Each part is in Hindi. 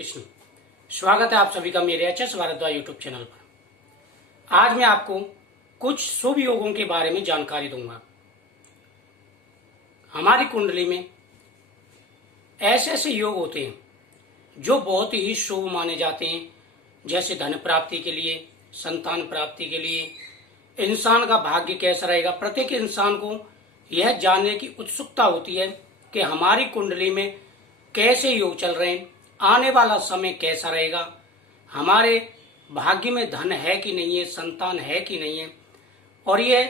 कृष्ण। स्वागत है आप सभी का मेरे H S Bhardwaj YouTube channel पर। आज मैं आपको कुछ शुभ योगों के बारे में जानकारी दूंगा। हमारी कुंडली में ऐसे ऐसे योग होते हैं जो बहुत ही शुभ माने जाते हैं, जैसे धन प्राप्ति के लिए, संतान प्राप्ति के लिए, इंसान का भाग्य कैसा रहेगा। प्रत्येक इंसान को यह जानने की उत्सुकता होती है कि हमारी कुंडली में कैसे योग चल रहे हैं, आने वाला समय कैसा रहेगा, हमारे भाग्य में धन है कि नहीं है, संतान है कि नहीं है। और ये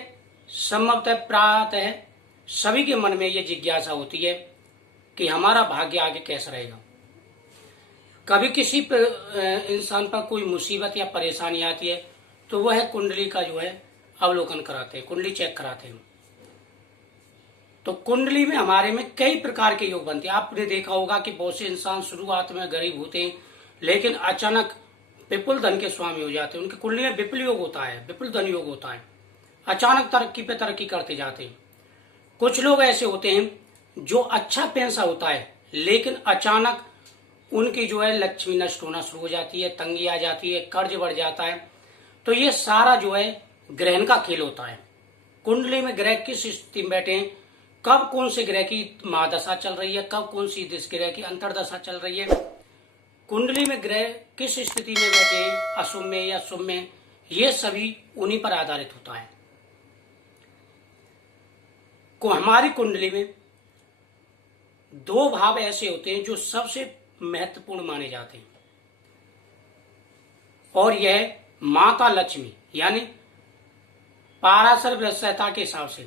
संभवतः प्रायतः सभी के मन में ये जिज्ञासा होती है कि हमारा भाग्य आगे कैसा रहेगा। कभी किसी इंसान पर कोई मुसीबत या परेशानी आती है तो वह कुंडली का अवलोकन कराते हैं, कुंडली चेक कराते हैं। तो कुंडली में हमारे में कई प्रकार के योग बनते हैं। आपने देखा होगा कि बहुत से इंसान शुरुआत में गरीब होते हैं, लेकिन अचानक विपुल धन के स्वामी हो जाते हैं। उनकी कुंडली में विपुल योग होता है, विपुल धन योग होता है। अचानक तरक्की पे तरक्की करते जाते हैं। कुछ लोग ऐसे होते हैं जो अच्छा पैसा होता है, लेकिन अचानक उनकी लक्ष्मी नष्ट होना शुरू हो जाती है, तंगी आ जाती है, कर्ज बढ़ जाता है। तो ये सारा ग्रहण का खेल होता है। कुंडली में ग्रह किस स्थिति में बैठे हैं, कब कौन से ग्रह की महादशा चल रही है, कब कौन सी ग्रह की अंतरदशा चल रही है, कुंडली में ग्रह किस स्थिति में बैठे हैं, अशुभ में या शुभ में, ये सभी उन्हीं पर आधारित होता है। हमारी कुंडली में दो भाव ऐसे होते हैं जो सबसे महत्वपूर्ण माने जाते हैं, और यह माता लक्ष्मी यानी पाराशर संहिता के हिसाब से,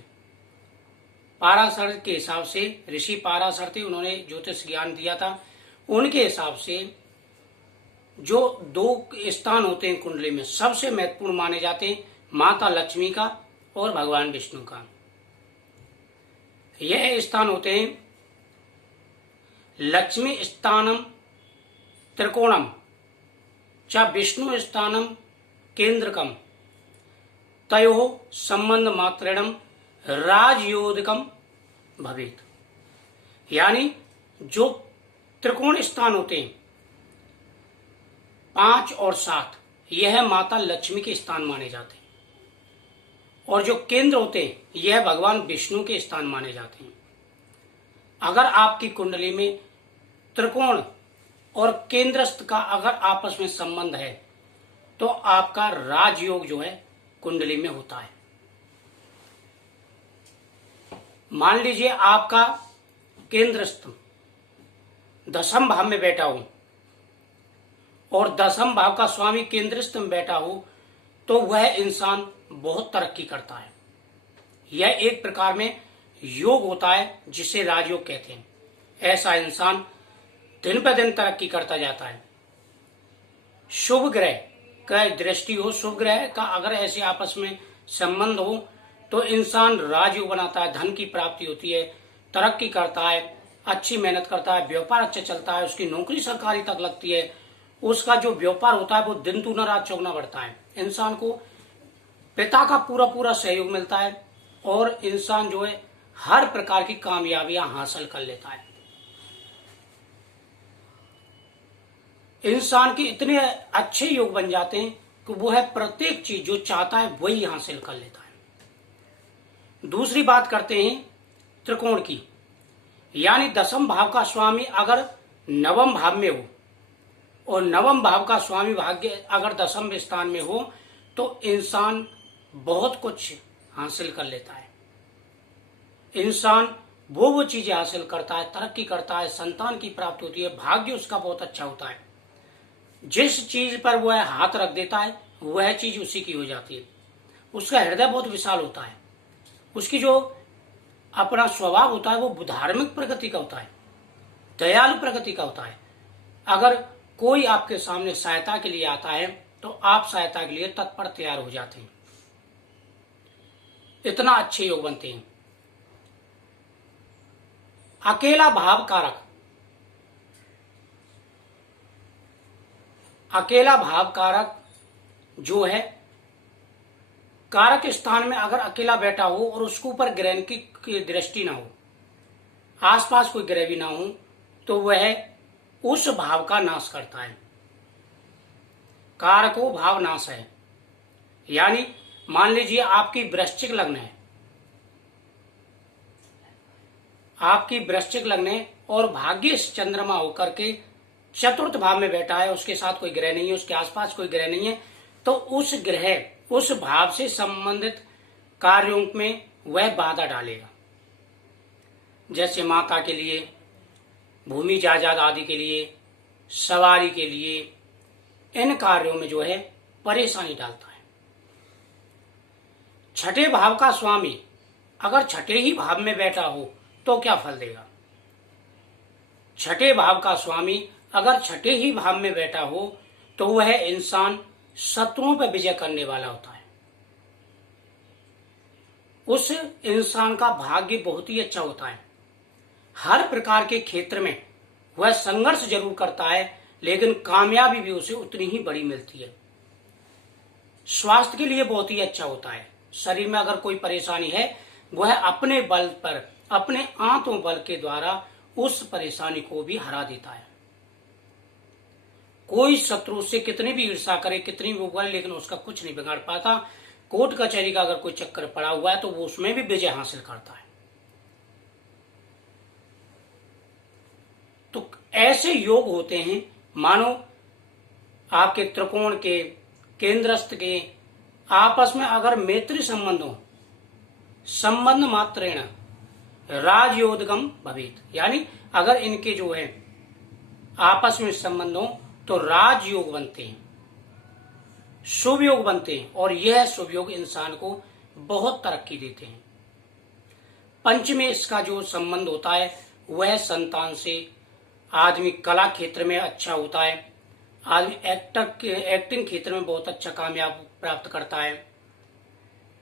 पाराशर के हिसाब से ऋषि पाराशर थे, उन्होंने ज्योतिष ज्ञान दिया था। उनके हिसाब से जो दो स्थान होते हैं कुंडली में सबसे महत्वपूर्ण माने जाते हैं, माता लक्ष्मी का और भगवान विष्णु का। यह स्थान होते हैं लक्ष्मी स्थानम त्रिकोणम च विष्णु स्थानम केंद्रकम तयोः संबंध मात्रेणम राजयोगिकम भवेत। यानी जो त्रिकोण स्थान होते हैं 5 और 7, यह माता लक्ष्मी के स्थान माने जाते हैं, और जो केंद्र होते हैं यह भगवान विष्णु के स्थान माने जाते हैं। अगर आपकी कुंडली में त्रिकोण और केंद्रस्थ का अगर आपस में संबंध है तो आपका राजयोग कुंडली में होता है। मान लीजिए आपका केंद्रस्थ 10वें भाव में बैठा हो और 10वें भाव का स्वामी केंद्रस्थ में बैठा हो, तो वह इंसान बहुत तरक्की करता है। यह एक प्रकार में योग होता है जिसे राजयोग कहते हैं। ऐसा इंसान दिन पर दिन तरक्की करता जाता है। शुभ ग्रह का दृष्टि हो, शुभ ग्रह का अगर ऐसे आपस में संबंध हो तो इंसान राजयोग बनाता है, धन की प्राप्ति होती है, तरक्की करता है, अच्छी मेहनत करता है, व्यापार अच्छा चलता है, उसकी नौकरी सरकारी तक लगती है, उसका जो व्यापार होता है वो दिन दूना रात चौगुना बढ़ता है। इंसान को पिता का पूरा पूरा सहयोग मिलता है और इंसान हर प्रकार की कामयाबियां हासिल कर लेता है। इंसान के इतने अच्छे योग बन जाते हैं कि वो प्रत्येक चीज जो चाहता है वही हासिल कर लेता है। दूसरी बात करते हैं त्रिकोण की, यानी 10वें भाव का स्वामी अगर 9वें भाव में हो और 9वें भाव का स्वामी भाग्य अगर 10वें स्थान में हो तो इंसान बहुत कुछ हासिल कर लेता है। इंसान वो चीजें हासिल करता है, तरक्की करता है, संतान की प्राप्ति होती है, भाग्य उसका बहुत अच्छा होता है। जिस चीज पर वह हाथ रख देता है वह चीज उसी की हो जाती है। उसका हृदय बहुत विशाल होता है, उसकी जो अपना स्वभाव होता है वो धार्मिक प्रकृति का होता है, दयालु प्रकृति का होता है। अगर कोई आपके सामने सहायता के लिए आता है तो आप सहायता के लिए तत्पर तैयार हो जाते हैं। इतना अच्छे योग बनते हैं। अकेला भाव कारक, अकेला भाव कारक जो है कारक स्थान में अगर अकेला बैठा हो और उसके ऊपर ग्रह की दृष्टि ना हो, आसपास कोई ग्रह भी ना हो, तो वह उस भाव का नाश करता है। कारको भाव नाश है, यानी मान लीजिए आपकी वृश्चिक लग्न है, आपकी वृश्चिक लग्न है और भाग्य चंद्रमा होकर के चतुर्थ भाव में बैठा है, उसके साथ कोई ग्रह नहीं है, उसके आसपास कोई ग्रह नहीं है, तो उस ग्रह उस भाव से संबंधित कार्यों में वह बाधा डालेगा। जैसे माता के लिए, भूमि जायदाद आदि के लिए, सवारी के लिए, इन कार्यों में जो है परेशानी डालता है। छठे भाव का स्वामी अगर छठे ही भाव में बैठा हो तो क्या फल देगा? छठे भाव का स्वामी अगर छठे ही भाव में बैठा हो तो वह इंसान शत्रुओं पर विजय करने वाला होता है। उस इंसान का भाग्य बहुत ही अच्छा होता है। हर प्रकार के क्षेत्र में वह संघर्ष जरूर करता है, लेकिन कामयाबी भी उसे उतनी ही बड़ी मिलती है। स्वास्थ्य के लिए बहुत ही अच्छा होता है। शरीर में अगर कोई परेशानी है, वह अपने बल पर, अपने आत्म बल के द्वारा उस परेशानी को भी हरा देता है। कोई शत्रु से कितनी भी ईर्ष्या करे, कितनी भी बोले, लेकिन उसका कुछ नहीं बिगाड़ पाता। कोर्ट कचहरी का अगर कोई चक्कर पड़ा हुआ है तो वो उसमें भी विजय हासिल करता है। तो ऐसे योग होते हैं, मानो आपके त्रिकोण के, केंद्रस्थ के आपस में अगर मैत्री संबंध हो, संबंध मात्रेण राजयोगम भवेत, यानी अगर इनके जो है आपस में संबंध हो तो राजयोग बनते हैं, शुभ योग बनते हैं, और यह शुभ योग इंसान को बहुत तरक्की देते हैं। पंचमी इसका जो संबंध होता है वह संतान से। आदमी कला क्षेत्र में अच्छा होता है, आदमी एक्टिंग क्षेत्र में बहुत अच्छा कामयाब प्राप्त करता है,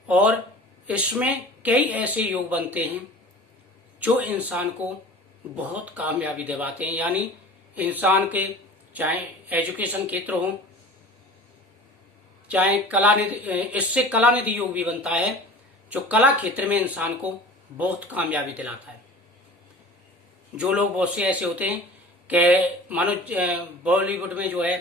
और इसमें कई ऐसे योग बनते हैं जो इंसान को बहुत कामयाबी दिलाते हैं। यानी इंसान के चाहे एजुकेशन क्षेत्र हो, चाहे कला निधि, इससे कला निधि योग भी बनता है जो कला क्षेत्र में इंसान को बहुत कामयाबी दिलाता है। जो लोग बहुत से ऐसे होते हैं कि मानो बॉलीवुड में जो है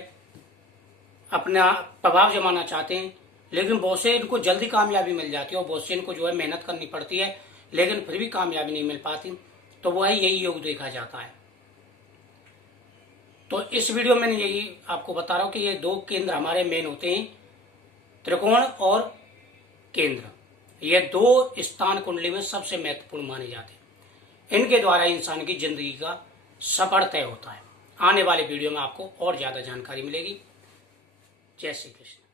अपना प्रभाव जमाना चाहते हैं, लेकिन बहुत से इनको जल्दी कामयाबी मिल जाती है और बहुत से इनको जो है मेहनत करनी पड़ती है, लेकिन फिर भी कामयाबी नहीं मिल पाती। तो वह यही योग देखा जाता है। तो इस वीडियो में यही आपको बता रहा हूं कि ये दो केंद्र हमारे मेन होते हैं, त्रिकोण और केंद्र। ये दो स्थान कुंडली में सबसे महत्वपूर्ण माने जाते हैं। इनके द्वारा इंसान की जिंदगी का सफर तय होता है। आने वाले वीडियो में आपको और ज्यादा जानकारी मिलेगी। जय श्री कृष्ण।